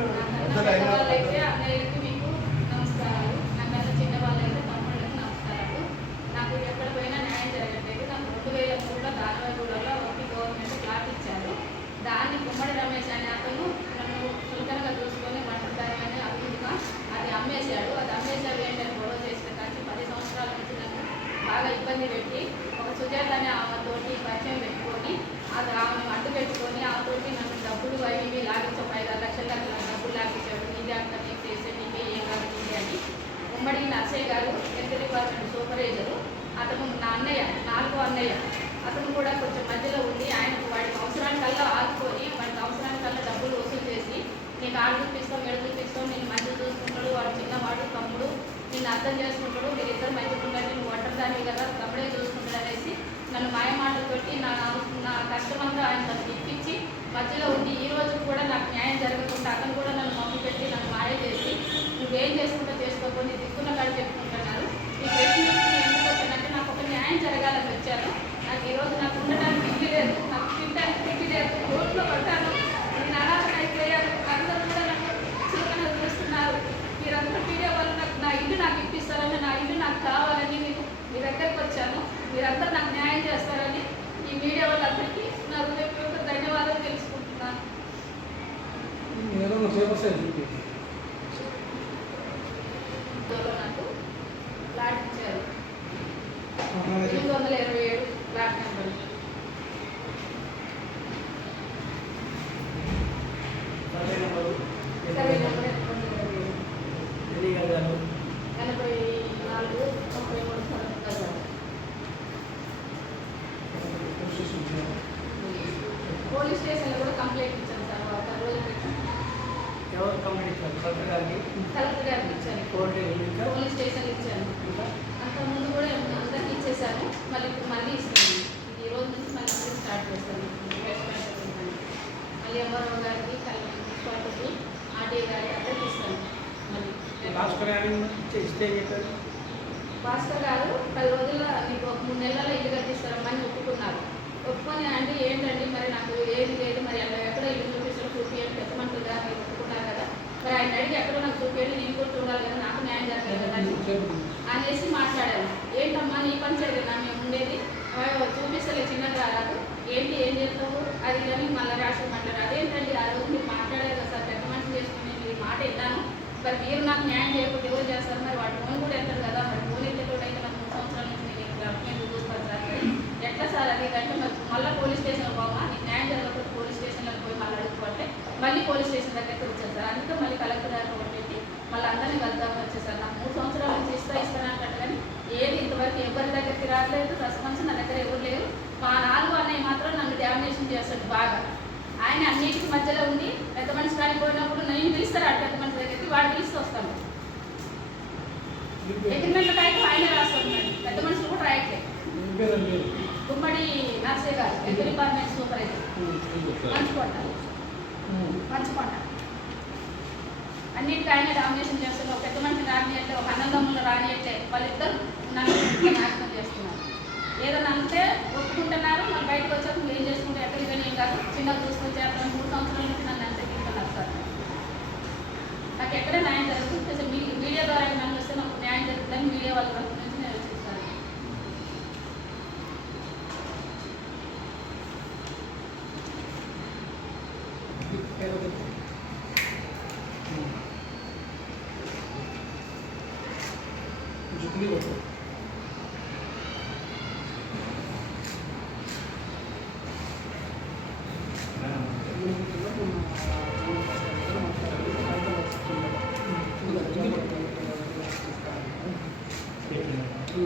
వాళ్ళైతే అందరికీ మీకు నమస్కారాలు. నాకన్నా చిన్న వాళ్ళైతే తమ్ముళ్ళకి నమస్కారాలు. నాకు ఎక్కడ పోయినా న్యాయం జరగట్లేదు. నాకు 2003లో దానవగూడలో ఒకటి గవర్నమెంట్ ప్లాట్ ఇచ్చారు. దాన్ని గుమ్మడి రమేష్ అనే అతను నన్ను చులకనగా చూసుకొని వంటదారని అభివృద్ధిగా అది అమ్మేశాడు. అది అమ్మేశాడు ఏంటని గొడవ చేసిన కానీ 10 సంవత్సరాల నుంచి నన్ను బాగా ఇబ్బంది పెట్టి ఒక సుజాత అనే ఆమెతోటి పరిచయం పెట్టుకొని అది ఆమెను అడ్డు పెట్టుకొని ఆమెతోటి నన్ను డబ్బులు అవి లాగించాం 5-6 లక్షల దాకా డబ్బులు లాగించాడు. నీదే అంతా నీకు చేసే నీకే ఏం కాబట్టి అని ఉమ్మడి నర్సయ్య గారు హెల్త్ డిపార్ట్మెంట్ సూపర్వైజరు. అతను నా అన్నయ్య 4వ అన్నయ్య. అతను కూడా కొంచెం మధ్యలో ఉండి ఆయనకు వాడికి అవసరానికల్లా ఆదుకొని వాడికి అవసరానికల్లా డబ్బులు వసూలు చేసి నీకు ఆడు చూపిస్తాం ఎడు చూపిస్తాం నేను మంచిగా చూసుకుంటాడు. వాడు చిన్నవాడు తమ్ముడు నేను అర్థం చేసుకుంటాడు. మీరిద్దరు మంచిగా ఉండాలి. నేను ఒంటరిదాన్ని కదా తమ్ముడే చూసుకుంటాడు అనేసి నన్ను మాయమాటతోటి నా కష్టమంతా ఆయన తను ఇప్పించి మధ్యలో ఉండి ఈ రోజు కూడా నాకు న్యాయం జరగకుండా అతను కూడా నన్ను మమ్మీ పెట్టి నన్ను మాయ చేసి నువ్వేం చేసుకుంటూ చేసుకోకుండా దిక్కున్న కాదు చెప్పుకుంటున్నారు. ఈ ప్రశ్న ఎందుకు వచ్చానంటే నాకు ఒక న్యాయం జరగాలని వచ్చాను. నాకు ఈరోజు నాకు ఉండడానికి ఇల్లు లేదు, నాకు తింటానికి తిండి లేదు, రోడ్లో పడ్డాను. నేను అనాథన అయిపోయాను. అందరూ కూడా నాకు చులకన చూస్తున్నారు. మీరందరూ మీడియా వాళ్ళు నా ఇల్లు నాకు ఇప్పిస్తారని నా ఇల్లు నాకు కావాలని మీ దగ్గరకు వచ్చాను. మీరందరూ నాకు న్యాయం చేస్తారని ఈ మీడియా వాళ్ళందరికీ నా హృదయపూర్వక ధన్యవాదాలు తెలుసుకుంటున్నాను. నాకు ఫ్లాట్ ఇచ్చారు 827 ఫ్లాట్ నెంబర్. సర్వే నెంబర్ 84 33 గజాలు. పోలీస్ స్టేషన్లో కూడా కంప్లైంట్ ఇచ్చాను సార్. ఒక రోజు ఎవరు కంప్లైంట్ ఇచ్చారు? కలెక్టర్ గారికి ఇచ్చాను. పోలీస్ స్టేషన్ ఇచ్చాను. అంతకుముందు కూడా అందరికీ ఇచ్చేసాను. మళ్ళీ ఇప్పుడు మళ్ళీ ఇస్తాను. ఈ రోజు నుంచి మళ్ళీ అందరూ స్టార్ట్ చేస్తాను. మళ్ళీ ఎంఆర్ఓ గారికి మున్సిపాలిటీకి ఆర్టీఏ గారికి అందరికీ ఇస్తాను. మళ్ళీ భాస్కర్ గారు 10 రోజుల్లో మీకు ఒక 3 నెలల్లో ఇల్లు కట్టిస్తారమ్మని ఒప్పుకున్నారు. ఒప్పుకొని అంటే ఏంటండి మరి నాకు ఏది లేదు మరి ఎక్కడ ఇల్లు చూపిస్తారు చూపించండి పెట్టమంటుందా మీరు ఒప్పుకున్నారు కదా మరి ఆయన అడిగి ఎక్కడో నాకు చూపించండి నేను కూడా చూడాలి కదా నాకు న్యాయం జరగాలి కదా అనేసి మాట్లాడాను. ఏంటమ్మా నీ పని చేయలేదా మేము ఉండేది చూపిస్తలే చిన్నగా రాదు ఏంటి ఏం చేస్తావు అది కానీ మళ్ళీ రాష్ట్రం మాట్లాడారు. అదేంటండి ఆ రోజు మీరు మాట్లాడారు కదా సార్ పెద్ద మనిషి చేసుకుని మీరు మాట ఇద్దాను మరి మీరు నాకు న్యాయం చేయకపోతే ఎవరు చేస్తారు మరి వాడు ఫోన్ కూడా వెళ్తారు కదా మరి ఫోన్ ఎత్తేటోడు అయితే నాకు 3 సంవత్సరాల నుంచి నేను గవర్నమెంట్ చూసుకొచ్చారు ఎట్లా సార్ అది అంటే మరి మళ్ళీ పోలీస్ స్టేషన్లో పోమా నీకు న్యాయం జరగకపోతే పోలీస్ స్టేషన్లో పోయి మళ్ళీ అడుగుకోంటే మళ్ళీ పోలీస్ స్టేషన్ దగ్గరికి వచ్చాను సార్. అందుకే మళ్ళీ కలెక్టర్ గారు పెట్టి మళ్ళీ అందరినీ కలుద్దామని వచ్చేసారు. నాకు 3 సంవత్సరాల నుంచి ఇస్తానంటాడు కానీ ఏది ఇంతవరకు ఎవరి దగ్గరికి రావట్లేదు. రెస్పాన్స్ నా దగ్గర ఎవరు లేరు. మా 4వ అన్నయ్య మాత్రం నన్ను డామినేషన్ చేస్తాడు బాగా. ఆయన అన్నిటికి మధ్యలో ఉండి పెద్ద మనిషి కాడికి పోయినప్పుడు నేను పిలుస్తారు ఆ పెద్ద మనిషి దగ్గరికి వాడు పిలుస్తూ వస్తాను. అగ్రిమెంట్ అయితే ఆయన రాస్తాను. పెద్ద మనుషులు కూడా రాయట్లేదు. ఉమ్మడి నర్సయ్య గారు హెల్త్ డిపార్ట్మెంట్ సూపర్వైజర్ మంచుకోట అన్నిటికీ ఆయన డామినేషన్ చేస్తున్నారు. ఒక పెద్ద మనిషి రానియట్లే ఒక అన్నదమ్ములు రానియట్లే వాళ్ళిద్దరు నన్ను నాశనం చేస్తున్నారు. ఏదన్నా అంటే ఒప్పుకుంటున్నారు మళ్ళీ బయటకు వచ్చాక మీరు ఏం చేసుకుంటే ఎక్కడికి కానీ ఏం కాదు చిన్నగా చూసుకొచ్చారు. 3 సంవత్సరాల నుంచి నన్ను అంతే తింటున్నారు సార్. నాకు ఎక్కడ న్యాయం జరుగుతుంది మీడియా ద్వారా నన్ను వస్తే నాకు న్యాయం జరుగుతుందని మీడియా వాళ్ళ వరకు నుంచి నేను చూస్తాను. जुकली